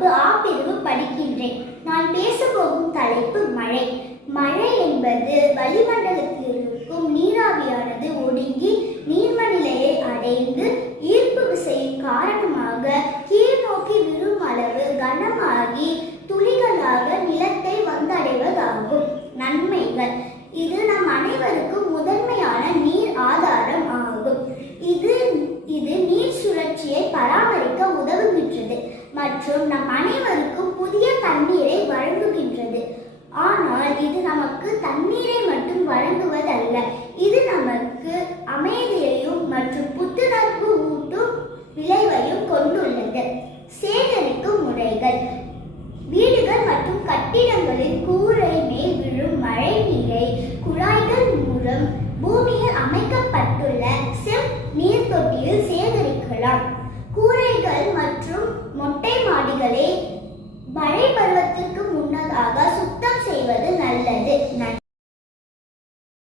வகுப்பு ஆ படிக்கின்றேன். நான் பேசப்போகும் தலைப்பு மழை. மழை என்பது வளிமண்டலத்தில் இருக்கும் நீராவியானது ஒடுங்கி நீர்மநிலையை அடைந்து ஈர்ப்பு விசையின் காரணமாக கீழ் நோக்கி விழும் அளவு கனமாகி துளிகளாக நிலத்தை வந்தடைவதாகும். நன்மைகள். இது மற்றும் நம் அனைவருக்கும் புதிய தண்ணீரை வழங்குகின்றது. ஆனால் இது நமக்கு தண்ணீரை மட்டும் வழங்குவதல்ல. இது நமக்கு அமைதியையும் மற்றும் புத்துணர்வு ஊட்டும் விளைவையும் கொண்டுள்ளது. சேகரிக்கும் முறைகள். வீடுகள் மற்றும் கட்டிடங்களின் கூரை மேல் விழும் மழை நீரை குழாய்கள் மூலம் பூமியில் அமைக்கப்பட்டுள்ள செம் நீர் தொட்டியில் சேகரிக்கலாம் அடிகளே மழை